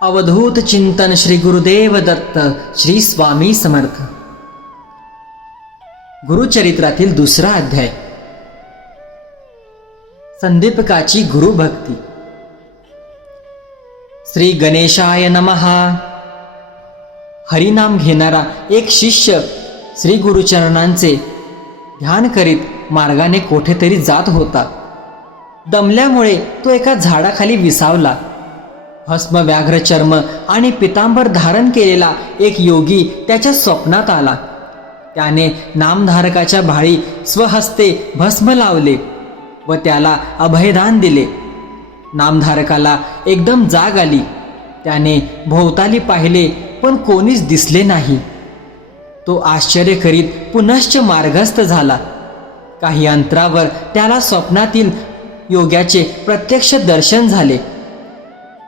अवधूत चिंतन श्री गुरुदेव दत्त श्री स्वामी समर्थ। गुरुचरित्रातील दुसरा अध्याय। संदीपकाची गुरुभक्ती। श्री गणेशाय नमः। हरिनाम घेणारा एक शिष्य श्री गुरुचरणांचे ध्यान करीत मार्गाने कोठेतरी जात होता। दमल्यामुळे तो एका झाडाखाली विसावला। भस्म व्याघ्र चर्म आणि पितांबर धारण केलेला एक योगी त्याच्या स्वप्नात आला। त्याने नामधारकाच्या भाळी स्वहस्ते भस्म लावले व त्याला अभयदान दिले। नामधारकाला एकदम जाग आली। त्याने भोवताली पाहिले पण कोणीच दिसले नाही। तो आश्चर्य करीत पुनश्च मार्गस्थ झाला। काही अंतरावर त्याला स्वप्नातील योग्याचे प्रत्यक्ष दर्शन झाले।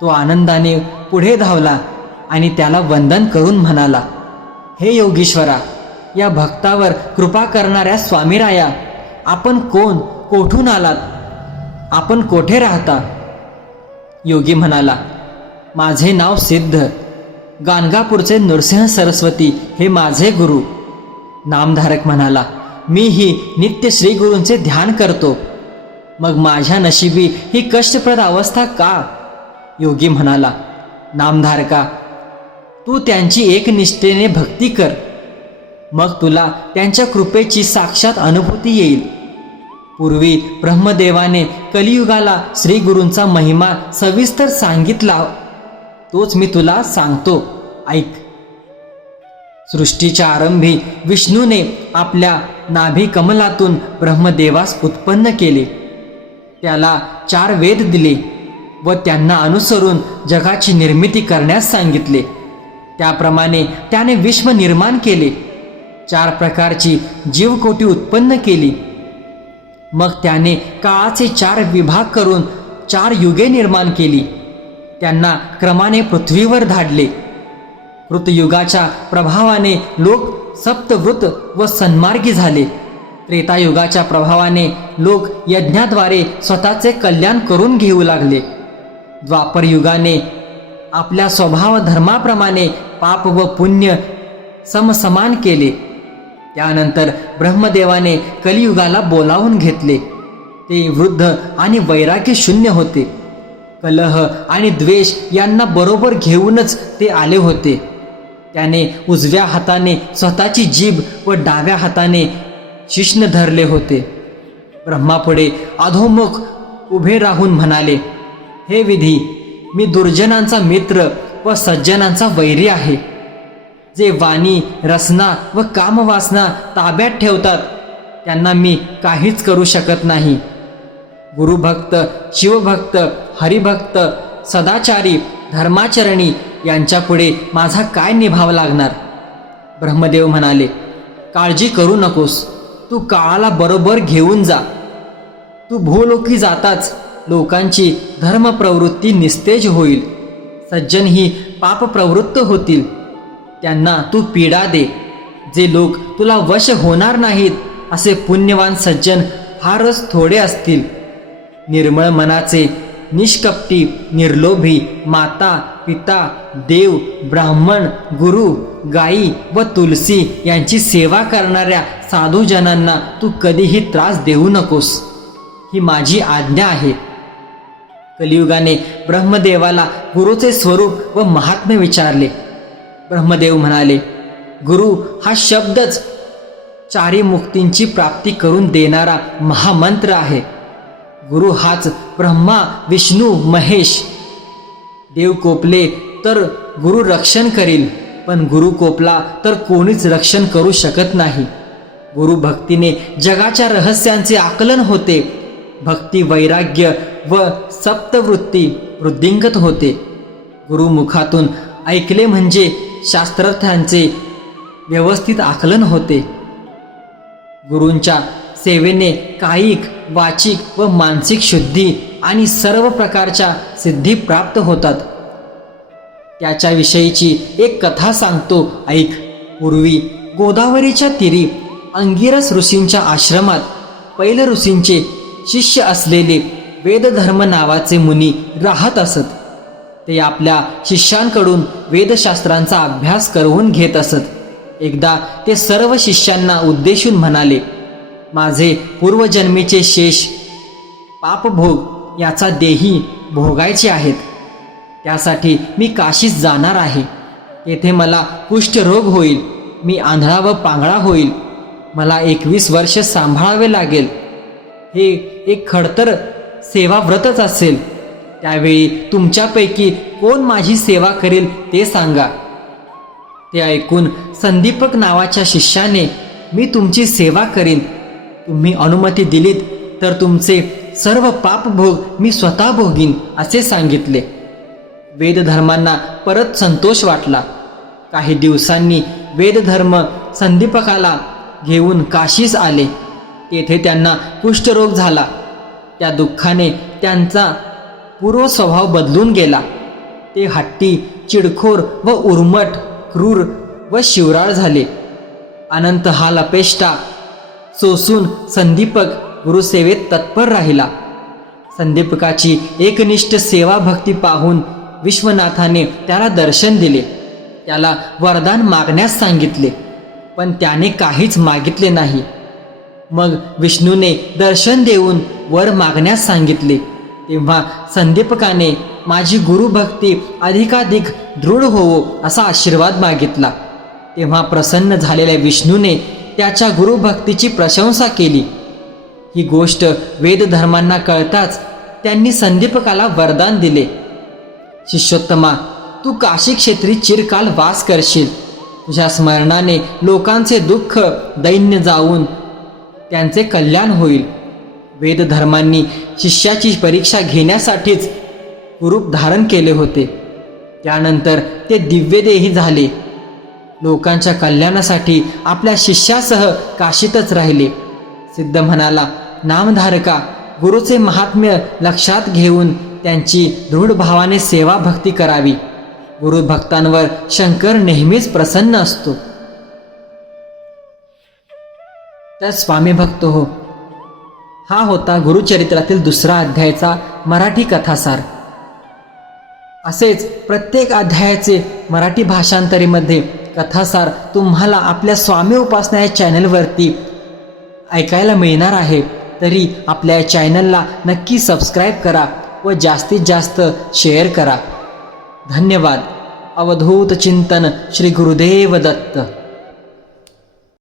तो आनंदाने पुढे धावला आणि त्याला वंदन करून म्हणाला, हे योगीश्वरा, या भक्तावर कृपा करणाऱ्या स्वामीराया, आपण कोण, कोठून आलात, आपण कोठे राहता? योगी म्हणाला, माझे नाव सिद्ध, गाणगापूरचे नृसिंह सरस्वती हे माझे गुरु। नामधारक म्हणाला, मीही नित्य श्री गुरूंचे ध्यान करतो, मग माझ्या नशिबी ही कष्टप्रद अवस्था का? योगी म्हणाला, नामधारका, तू त्यांची एकनिष्ठेने भक्ती कर, मग तुला त्यांच्या कृपेची साक्षात अनुभूती येईल। पूर्वी ब्रह्मदेवाने कलियुगाला श्री गुरूंचा महिमा सविस्तर सांगितला, तोच मी तुला सांगतो, ऐक। सृष्टीच्या आरंभी विष्णूने आपल्या नाभी कमलातून ब्रह्मदेवास उत्पन्न केले। त्याला 4 वेद दिले व त्यांना अनुसरून जगाची निर्मिती करण्यास सांगितले। त्याप्रमाणे त्याने विश्व निर्माण केले। 4 प्रकारची जीवकोटी उत्पन्न केली। मग त्याने काळाचे 4 विभाग करून 4 युगे निर्माण केली। त्यांना क्रमाने पृथ्वीवर धाडले। कृतयुगाच्या प्रभावाने लोक सप्तवृत व सन्मार्गी झाले। त्रेतायुगाच्या प्रभावाने लोक यज्ञाद्वारे स्वतःचे कल्याण करून घेऊ लागले। द्वापर युगाने आपल्या स्वभाव धर्माप्रमाणे पाप व पुण्य समसमान केले। त्यानंतर ब्रह्मदेवाने कलियुगाला बोलावून घेतले। ते वृद्ध आणि वैराग्य शून्य होते। कलह आणि द्वेष यांना बरोबर घेऊनच ते आले होते। त्याने उजव्या हाताने स्वतःची जीभ व डाव्या हाताने शिश्न धरले होते। ब्रह्मापुढे अधोमुख उभे राहून म्हणाले, हे विधी, मी दुर्जनांचा मित्र व सज्जनांचा वैरी आहे। जे वाणी, रसना व कामवासना ताब्यात ठेवतात त्यांना मी काहीच करू शकत नाही। गुरुभक्त, शिवभक्त, हरिभक्त, सदाचारी, धर्माचरणी यांच्यापुढे माझा काय निभाव लागणार? ब्रह्मदेव म्हणाले, काळजी करू नकोस, तू काळाला बरोबर घेऊन जा। तू भूलोकी जाताच लोकांची धर्मप्रवृत्ती निस्तेज होईल। सज्जन ही पापप्रवृत्त होतील, त्यांना तू पीडा दे। जे लोक तुला वश होणार नाहीत असे पुण्यवान सज्जन फारच थोडे असतील। निर्मळ मनाचे, निष्कपटी, निर्लोभी, माता, पिता, देव, ब्राह्मण, गुरु, गायी व तुलसी यांची सेवा करणाऱ्या साधूजनांना तू कधीही त्रास देऊ नकोस, ही माझी आज्ञा आहे। कलियुगाने ब्रह्मदेवाला गुरुचे स्वरूप व महात्म्य विचारले। ब्रह्मदेव म्हणाले, गुरु हा शब्दच 4 मुक्तींची प्राप्ती करून देणारा महामंत्र आहे। गुरु हाच ब्रह्मा, विष्णू, महेश। देव कोपले तर गुरु रक्षण करील, पण गुरु कोपला तर कोणीच रक्षण करू शकत नाही। गुरु भक्तीने जगाच्या रहस्यांचे आकलन होते। भक्ती, वैराग्य व सप्तवृत्ती वृद्धिंगत होते। गुरुमुखातून ऐकले म्हणजे शास्त्रार्थांचे व्यवस्थित आकलन होते। गुरूंच्या सेवेने कायिक, वाचिक व मानसिक शुद्धी आणि सर्व प्रकारच्या सिद्धी प्राप्त होतात। त्याच्याविषयीची एक कथा सांगतो, ऐक। पूर्वी गोदावरीच्या तीरी अंगिरस ऋषींच्या आश्रमात पैल ऋषींचे शिष्य असलेले वेदधर्म नावाचे मुनी राहत असत। ते आपल्या शिष्यांकडून वेदशास्त्रांचा अभ्यास करवून घेत असत. एकदा ते सर्व शिष्यांना उद्देशून म्हणाले, माझे पूर्वजन्मीचे शेष पापभोग याचा देही भोगायचे आहेत. त्यासाठी मी काशीस जाणार आहे. येथे मला कुष्ठरोग होईल, मी आंधळा व पांगळा होईल, मला 21 वर्ष सांभाळावे लागेल. हे एक खडतर सेवाव्रतच असेल. त्यावेळी तुमच्यापैकी कोण माझी सेवा करेल ते सांगा. ते ऐकून संदीपक नावाच्या शिष्याने, मी तुमची सेवा करीन. तुम्ही अनुमती दिलीत तर तुमचे सर्व पापभोग मी स्वतः भोगीन असे सांगितले. वेदधर्मांना परत संतोष वाटला. काही दिवसांनी वेदधर्म संदीपकाला घेऊन काशीस आले. तेथे त्यांना कुष्ठरोग झाला. त्या दुःखाने त्यांचा पूर्व स्वभाव बदलून गेला. ते हट्टी, चिडखोर व उर्मट, क्रूर व शिवराळ झाले. अनंत हाल अपेष्टा सोसून संदीपक गुरुसेवेत तत्पर राहिला. संदीपकाची एकनिष्ठ सेवा भक्ती पाहून विश्वनाथाने त्याला दर्शन दिले. त्याला वरदान मागण्यास सांगितले, पण त्याने काहीच मागितले नाही. मग विष्णूने दर्शन देऊन वर मागण्यास सांगितले. तेव्हा संदीपकाने माझी गुरुभक्ती अधिकाधिक दृढ होवो असा आशीर्वाद मागितला. तेव्हा प्रसन्न झालेल्या विष्णूने त्याच्या गुरुभक्तीची प्रशंसा केली. ही गोष्ट वेदधर्मांना कळताच त्यांनी संदीपकाला वरदान दिले, शिष्योत्तमा, तू काशी क्षेत्री चिरकाल वास करशील. तुझ्या स्मरणाने लोकांचे दुःख दैन्य जाऊन त्यांचे कल्याण होईल. वेदधर्मांनी शिष्याची परीक्षा घेण्यासाठीच कुरूप धारण केले होते. त्यानंतर ते दिव्यदेही झाले. लोकांच्या कल्याणासाठी आपल्या शिष्यासह काशीतच राहिले. सिद्ध म्हणाला, नामधारका, गुरुचे महात्म्य लक्षात घेऊन त्यांची दृढ भावाने सेवा भक्ती करावी. गुरुभक्तांवर शंकर नेहमीच प्रसन्न असतो. तर स्वामी भक्त हो, हा होता गुरुचरित्रातील 2रा अध्यायाचा मराठी कथासार. असेच प्रत्येक अध्यायाचे मराठी भाषांतरीमध्ये कथासार तुम्हाला आपल्या स्वामी उपासना या चॅनलवरती ऐकायला मिळणार आहे. तरी आपल्या चॅनलला नक्की सबस्क्राईब करा व जास्तीत जास्त शेअर करा. धन्यवाद. अवधूत चिंतन श्री गुरुदेव दत्त.